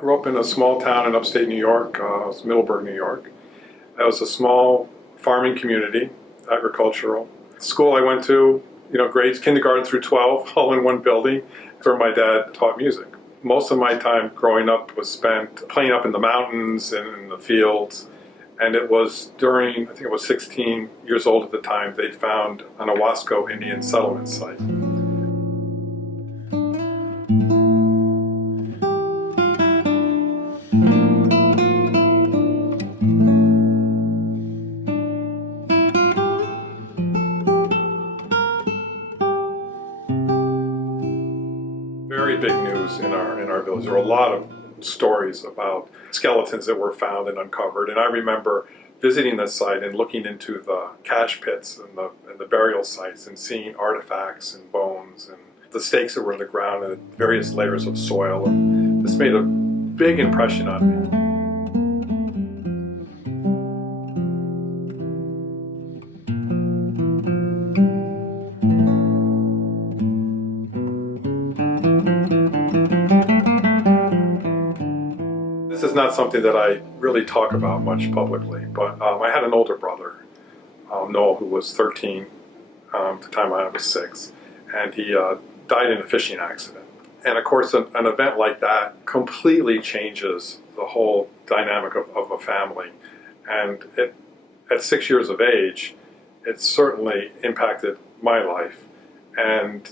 grew up in a small town in upstate New York. It was Middleburg, New York. It was a small farming community, agricultural. School I went to, grades kindergarten through 12, all in one building, where my dad taught music. Most of my time growing up was spent playing up in the mountains and in the fields. And it was during, I think I was 16 years old at the time, they found an Owasco Indian settlement site. Very big news in our village. There were a lot of stories about skeletons that were found and uncovered. And I remember visiting the site and looking into the cache pits and the burial sites and seeing artifacts and bones and the stakes that were in the ground and various layers of soil. And this made a big impression on me. This is not something that I really talk about much publicly, but I had an older brother, Noel, who was 13 at the time I was 6, and he died in a fishing accident. And of course, an event like that completely changes the whole dynamic of a family. And at 6 years of age, it certainly impacted my life and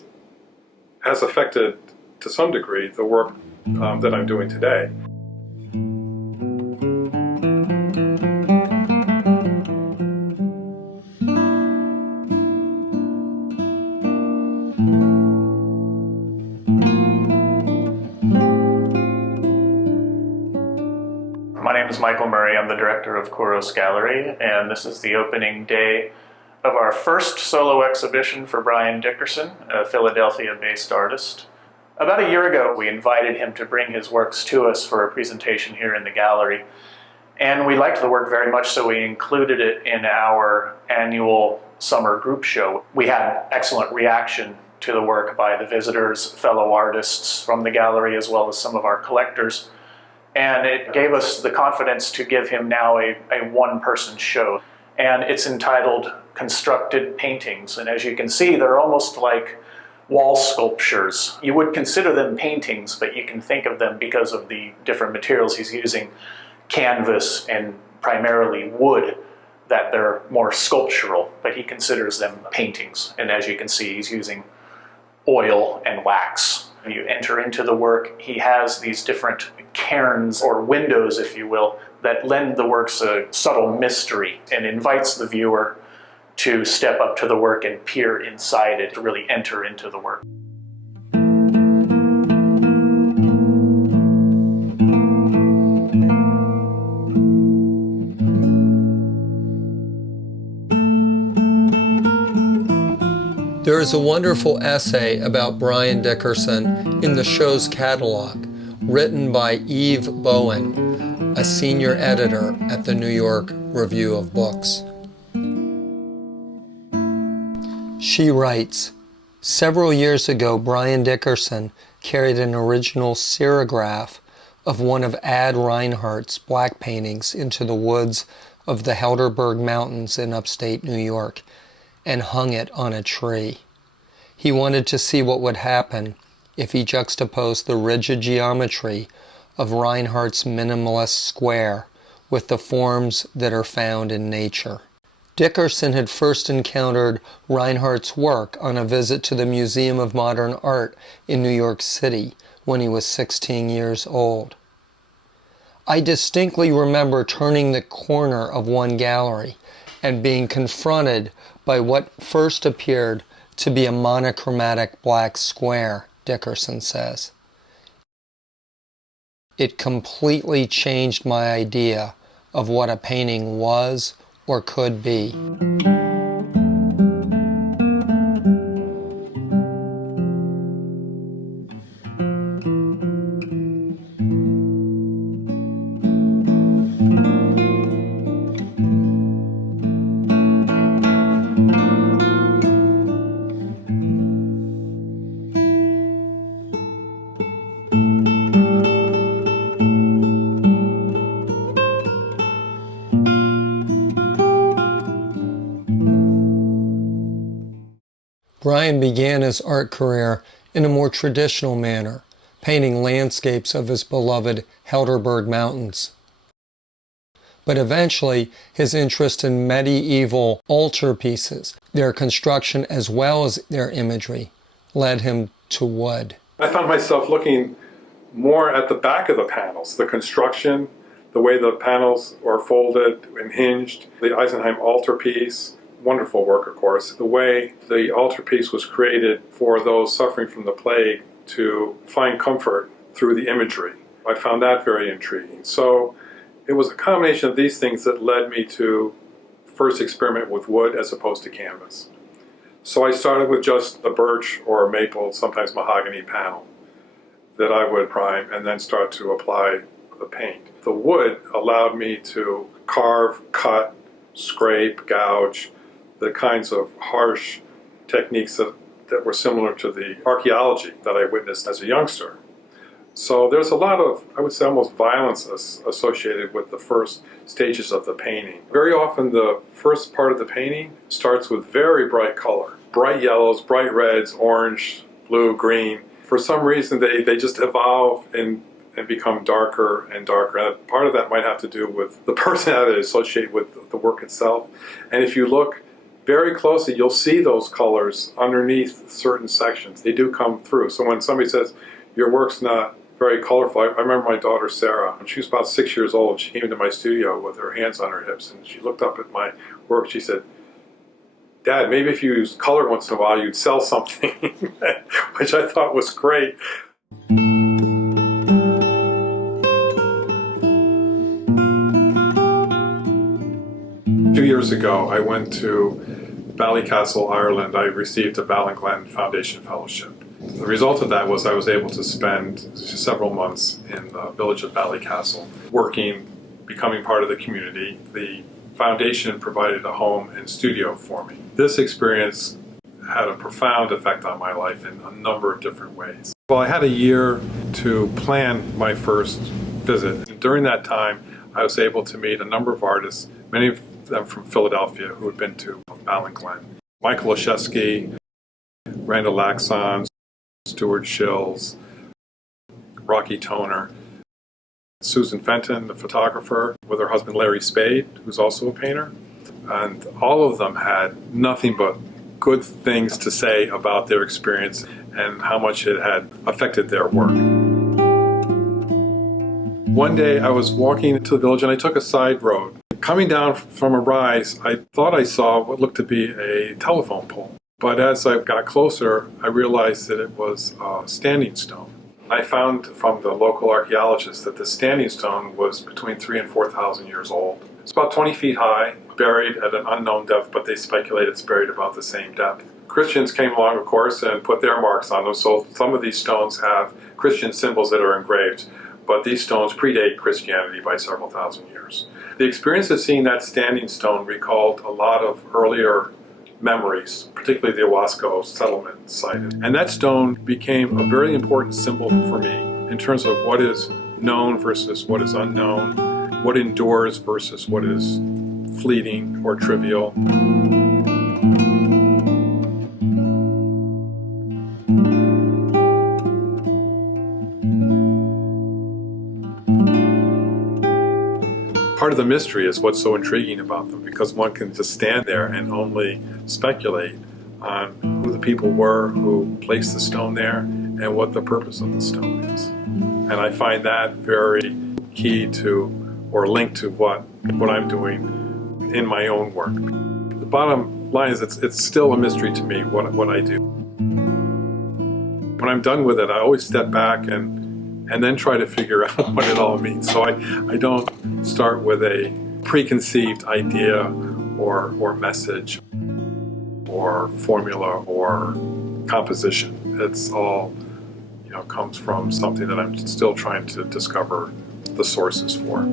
has affected, to some degree, the work that I'm doing today. My name is Michael Murray. I'm the director of Kouros Gallery, and this is the opening day of our first solo exhibition for Brian Dickerson, a Philadelphia-based artist. About a year ago, we invited him to bring his works to us for a presentation here in the gallery, and we liked the work very much, so we included it in our annual summer group show. We had excellent reaction to the work by the visitors, fellow artists from the gallery, as well as some of our collectors. And it gave us the confidence to give him now a one-person show. And it's entitled Constructed Paintings. And as you can see, they're almost like wall sculptures. You would consider them paintings, but you can think of them, because of the different materials he's using, canvas and primarily wood, that they're more sculptural, but he considers them paintings. And as you can see, he's using oil and wax. When you enter into the work, he has these different cairns, or windows, if you will, that lend the works a subtle mystery and invites the viewer to step up to the work and peer inside it, to really enter into the work. There is a wonderful essay about Brian Dickerson in the show's catalog, written by Eve Bowen, a senior editor at the New York Review of Books. She writes, "Several years ago, Brian Dickerson carried an original serograph of one of Ad Reinhardt's black paintings into the woods of the Helderberg Mountains in upstate New York and hung it on a tree. He wanted to see what would happen if he juxtaposed the rigid geometry of Reinhardt's minimalist square with the forms that are found in nature." Dickerson had first encountered Reinhardt's work on a visit to the Museum of Modern Art in New York City when he was 16 years old. "I distinctly remember turning the corner of one gallery and being confronted by what first appeared to be a monochromatic black square," Dickerson says. "It completely changed my idea of what a painting was or could be." Brian began his art career in a more traditional manner, painting landscapes of his beloved Helderberg Mountains. But eventually, his interest in medieval altarpieces, their construction as well as their imagery, led him to wood. I found myself looking more at the back of the panels, the construction, the way the panels are folded and hinged, the Eisenheim altarpiece, wonderful work, of course, the way the altarpiece was created for those suffering from the plague to find comfort through the imagery. I found that very intriguing. So it was a combination of these things that led me to first experiment with wood as opposed to canvas. So I started with just the birch or maple, sometimes mahogany panel that I would prime and then start to apply the paint. The wood allowed me to carve, cut, scrape, gouge, the kinds of harsh techniques that were similar to the archaeology that I witnessed as a youngster. So there's a lot of, I would say, almost violence associated with the first stages of the painting. Very often the first part of the painting starts with very bright color. Bright yellows, bright reds, orange, blue, green. For some reason they just evolve and become darker and darker. And part of that might have to do with the personality associated with the work itself. And if you look very closely, you'll see those colors underneath certain sections. They do come through. So when somebody says, your work's not very colorful, I remember my daughter Sarah, when she was about 6 years old, she came into my studio with her hands on her hips and she looked up at my work. She said, Dad, maybe if you used color once in a while, you'd sell something, which I thought was great. 2 years ago, I went to Ballycastle, Ireland. I received a Ballinglan Foundation Fellowship. The result of that was I was able to spend several months in the village of Ballycastle, working, becoming part of the community. The foundation provided a home and studio for me. This experience had a profound effect on my life in a number of different ways. Well, I had a year to plan my first visit. During that time, I was able to meet a number of artists, many of them from Philadelphia who had been to Ballinglan. Michael Olszewski, Randall Laxon, Stuart Shills, Rocky Toner, Susan Fenton, the photographer, with her husband Larry Spade, who's also a painter. And all of them had nothing but good things to say about their experience and how much it had affected their work. One day I was walking into the village and I took a side road. Coming down from a rise, I thought I saw what looked to be a telephone pole. But as I got closer, I realized that it was a standing stone. I found from the local archaeologists that the standing stone was between 3,000 and 4,000 years old. It's about 20 feet high, buried at an unknown depth, but they speculate it's buried about the same depth. Christians came along, of course, and put their marks on them, so some of these stones have Christian symbols that are engraved, but these stones predate Christianity by several thousand years. The experience of seeing that standing stone recalled a lot of earlier memories, particularly the Owasco settlement site. And that stone became a very important symbol for me in terms of what is known versus what is unknown, what endures versus what is fleeting or trivial. Part of the mystery is what's so intriguing about them, because one can just stand there and only speculate on who the people were who placed the stone there and what the purpose of the stone is. And I find that very key to, or linked to what I'm doing in my own work. The bottom line is it's still a mystery to me what I do. When I'm done with it, I always step back and then try to figure out what it all means. So I don't start with a preconceived idea or message or formula or composition. It's all, comes from something that I'm still trying to discover the sources for.